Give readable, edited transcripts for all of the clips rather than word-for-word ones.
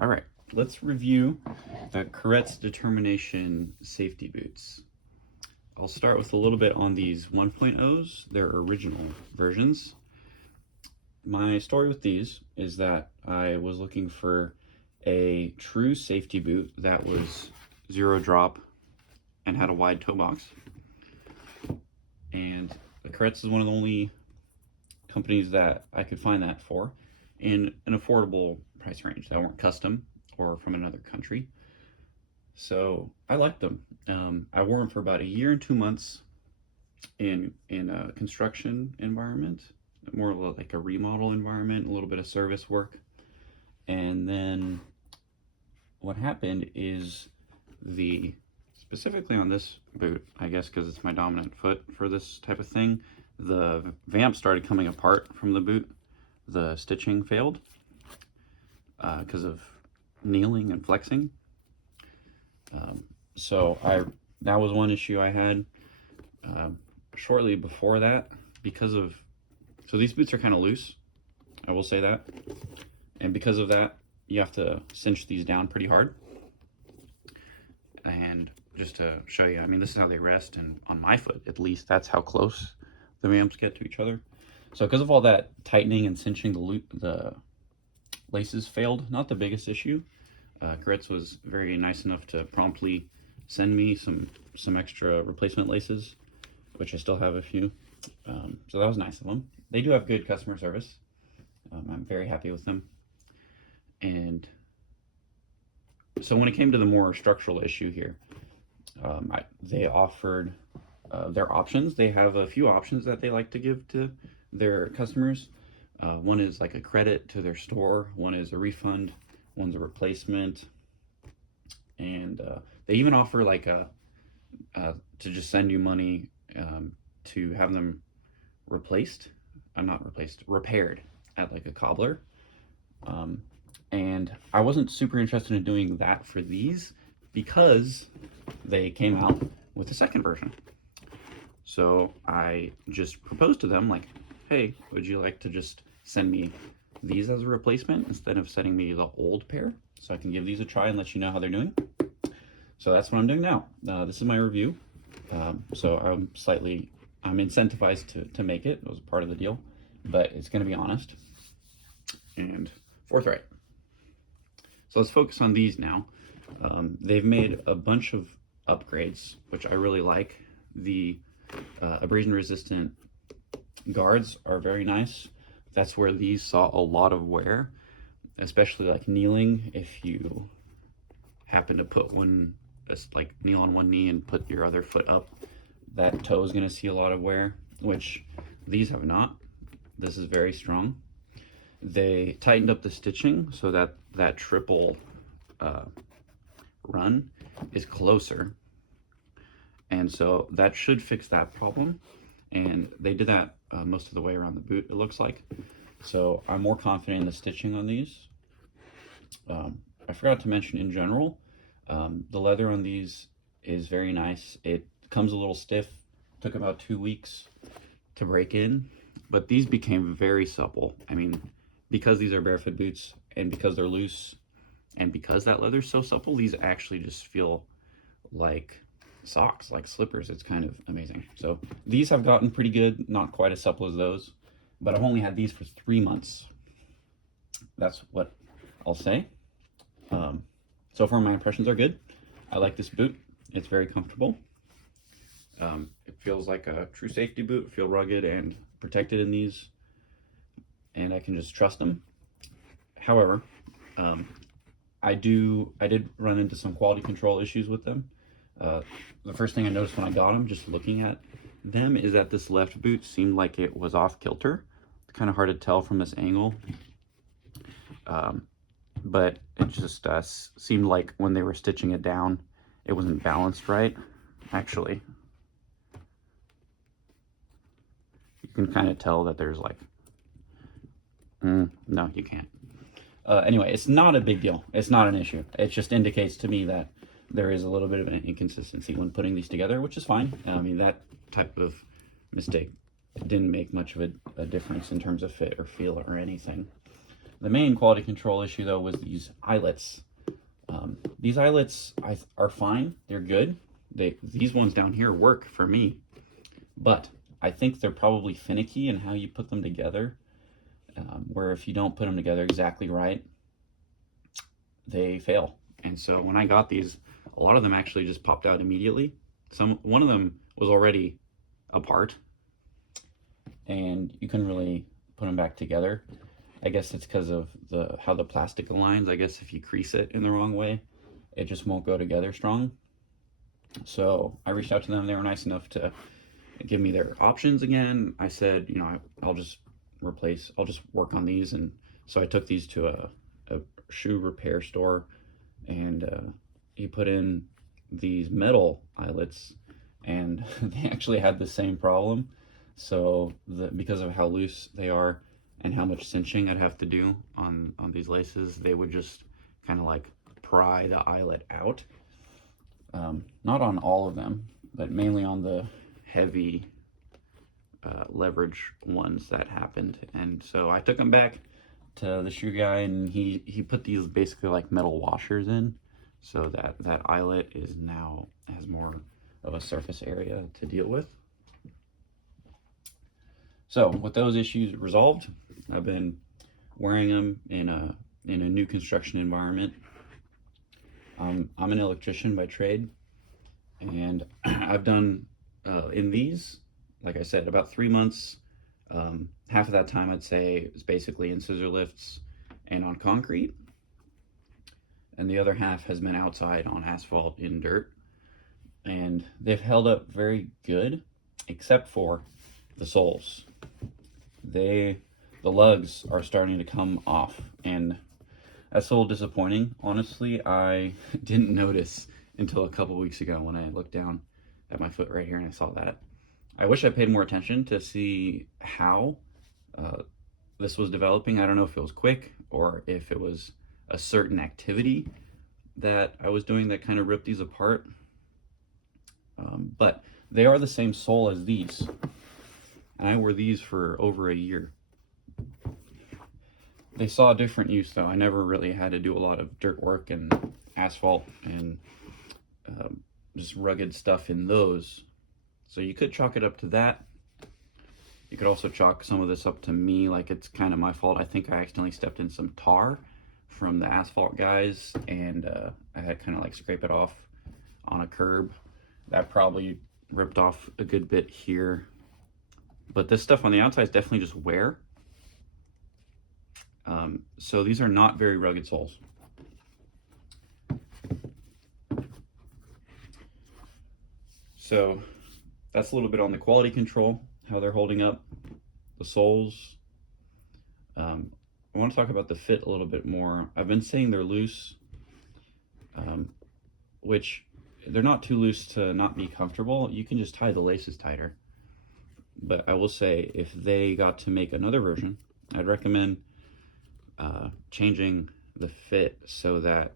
All right, let's review the Carets Determination safety boots. I'll start with a little bit on these 1.0s, their original versions. My story with these is that I was looking for a true safety boot that was zero drop and had a wide toe box. And the Carets is one of the only companies that I could find that for in an affordable price range that weren't custom or from another country. So I liked them. I wore them for about a year and 2 months in a construction environment, more like a remodel environment, a little bit of service work. And then what happened is specifically on this boot, I guess because it's my dominant foot for this type of thing, the vamp started coming apart from the boot. The stitching failed because of kneeling and flexing. So that was one issue I had. Shortly before that, so these boots are kind of loose, I will say that. And because of that, you have to cinch these down pretty hard. And just to show you, I mean, this is how they rest, and on my foot, at least, that's how close the vamps get to each other. So because of all that tightening and cinching, the laces failed. Not the biggest issue. Carets was very nice enough to promptly send me some extra replacement laces, which I still have a few. So that was nice of them. They do have good customer service. I'm very happy with them. And so when it came to the more structural issue here, they offered their options. They have a few options that they like to give to their customers. One is like a credit to their store, one is a refund, one's a replacement, and they even offer like to just send you money to have them repaired at like a cobbler. And I wasn't super interested in doing that for these because they came out with a second version. So I just proposed to them like, hey, would you like to just send me these as a replacement instead of sending me the old pair, so I can give these a try and let you know how they're doing? So that's what I'm doing now. This is my review. So I'm incentivized to make it. It was part of the deal, but it's going to be honest and forthright. So let's focus on these now. They've made a bunch of upgrades, which I really like. The abrasion resistant guards are very nice. That's where these saw a lot of wear, especially like kneeling. If you happen to put like kneel on one knee and put your other foot up, that toe is going to see a lot of wear, which these have not. This is very strong. They tightened up the stitching so that that triple run is closer, and so that should fix that problem. And they did that most of the way around the boot, it looks like. So I'm more confident in the stitching on these. I forgot to mention in general, the leather on these is very nice. It comes a little stiff, took about 2 weeks to break in, but these became very supple. I mean, because these are barefoot boots and because they're loose and because that leather's so supple, these actually just feel like socks, like slippers. It's kind of amazing. So these have gotten pretty good, not quite as supple as those, but I've only had these for 3 months. That's what I'll say. So far my impressions are good. I like this boot. It's very comfortable. It feels like a true safety boot. I feel rugged and protected in these, and I can just trust them. However, I did run into some quality control issues with them. The first thing I noticed when I got them, just looking at them, is that this left boot seemed like it was off kilter. It's kind of hard to tell from this angle, but it just seemed like when they were stitching it down, it wasn't balanced right. Actually, you can kind of tell that there's like, no, you can't. Anyway, it's not a big deal. It's not an issue. It just indicates to me that there is a little bit of an inconsistency when putting these together, which is fine. I mean, that type of mistake didn't make much of a difference in terms of fit or feel or anything. The main quality control issue though was these eyelets. These eyelets are fine, they're good. These ones down here work for me, but I think they're probably finicky in how you put them together, where if you don't put them together exactly right, they fail. And so when I got these, a lot of them actually just popped out immediately. One of them was already apart, and you couldn't really put them back together. I guess it's because of how the plastic aligns. I guess if you crease it in the wrong way, it just won't go together strong. So I reached out to them. They were nice enough to give me their options again. I said, you know, I'll just work on these. And so I took these to a shoe repair store, and he put in these metal eyelets, and they actually had the same problem. So because of how loose they are and how much cinching I'd have to do on these laces, they would just kind of like pry the eyelet out. Not on all of them, but mainly on the heavy leverage ones that happened. And so I took them back to the shoe guy, and he put these basically like metal washers in, so that eyelet has more of a surface area to deal with. So with those issues resolved, I've been wearing them in a new construction environment. I'm an electrician by trade, and I've done in these, like I said, about 3 months. Half of that time I'd say is basically in scissor lifts and on concrete, and the other half has been outside on asphalt in dirt, and they've held up very good, except for the soles. The lugs are starting to come off, and that's a little disappointing. Honestly, I didn't notice until a couple weeks ago when I looked down at my foot right here and I saw that. I wish I paid more attention to see how this was developing. I don't know if it was quick or if it was a certain activity that I was doing that kind of ripped these apart. But they are the same sole as these, and I wore these for over a year. They saw different use though. I never really had to do a lot of dirt work and asphalt and just rugged stuff in those. So you could chalk it up to that. You could also chalk some of this up to me, like it's kind of my fault. I think I accidentally stepped in some tar from the asphalt guys, and I had kind of like scrape it off on a curb. That probably ripped off a good bit here. But this stuff on the outside is definitely just wear. So these are not very rugged soles. So that's a little bit on the quality control, how they're holding up, the soles. I want to talk about the fit a little bit more. I've been saying they're loose, which they're not too loose to not be comfortable. You can just tie the laces tighter. But I will say, if they got to make another version, I'd recommend changing the fit so that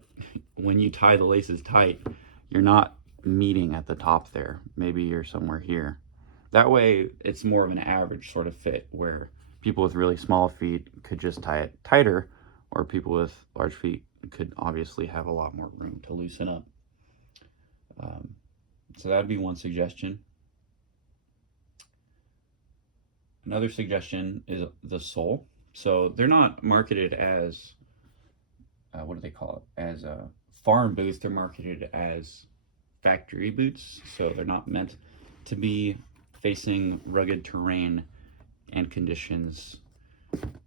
when you tie the laces tight, you're not meeting at the top there. Maybe you're somewhere here. That way it's more of an average sort of fit, where people with really small feet could just tie it tighter, or people with large feet could obviously have a lot more room to loosen up. So that'd be one suggestion. Another suggestion is the sole. So they're not marketed as, what do they call it? As farm boots. They're marketed as factory boots. So they're not meant to be facing rugged terrain and conditions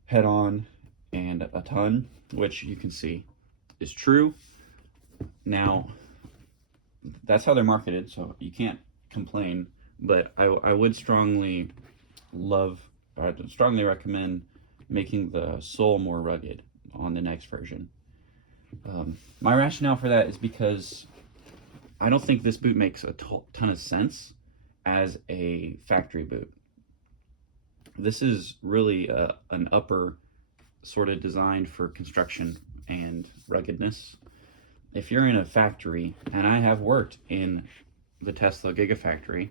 head on and a ton, which you can see is true. Now, that's how they're marketed, so you can't complain, but I would strongly recommend making the sole more rugged on the next version. My rationale for that is because I don't think this boot makes a ton of sense as a factory boot. This is really an upper sort of designed for construction and ruggedness. If you're in a factory, and I have worked in the Tesla Gigafactory,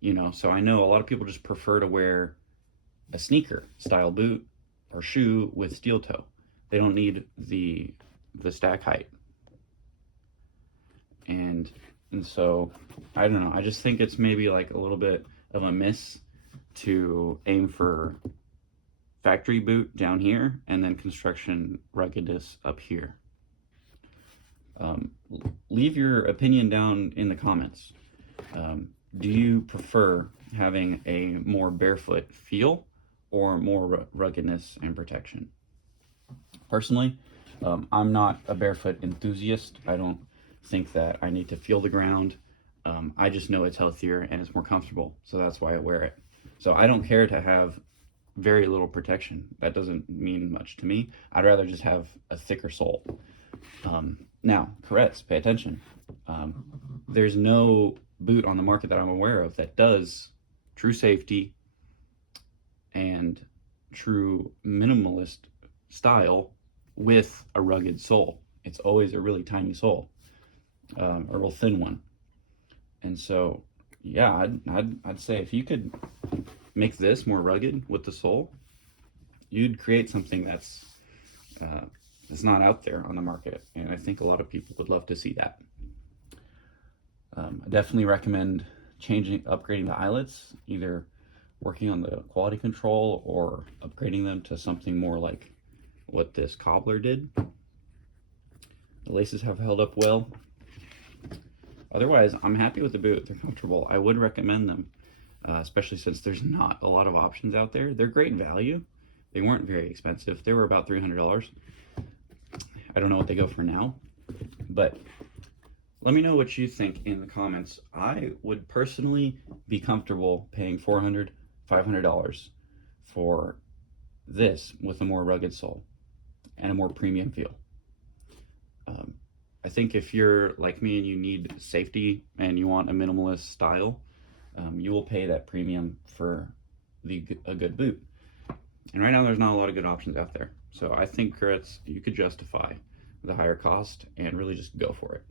you know, so I know a lot of people just prefer to wear a sneaker style boot or shoe with steel toe. They don't need the stack height. And so I don't know. I just think it's maybe like a little bit of a miss to aim for factory boot down here and then construction ruggedness up here. Leave your opinion down in the comments. Do you prefer having a more barefoot feel or more ruggedness and protection? Personally, I'm not a barefoot enthusiast. I don't think that I need to feel the ground. I just know it's healthier and it's more comfortable, so that's why I wear it. So I don't care to have very little protection. That doesn't mean much to me. I'd rather just have a thicker sole. Now, Carets, pay attention. There's no boot on the market that I'm aware of that does true safety and true minimalist style with a rugged sole. It's always a really tiny sole, a real thin one. And so, yeah, I'd say if you could make this more rugged with the sole, you'd create something that's not out there on the market. And I think a lot of people would love to see that. I definitely recommend upgrading the eyelets, either working on the quality control or upgrading them to something more like what this cobbler did. The laces have held up well. Otherwise, I'm happy with the boot. They're comfortable. I would recommend them, especially since there's not a lot of options out there. They're great value. They weren't very expensive. They were about $300. I don't know what they go for now, but let me know what you think in the comments. I would personally be comfortable paying $400, $500 for this with a more rugged sole and a more premium feel. I think if you're like me and you need safety and you want a minimalist style, you will pay that premium for a good boot. And right now there's not a lot of good options out there. So I think Carets, you could justify the higher cost and really just go for it.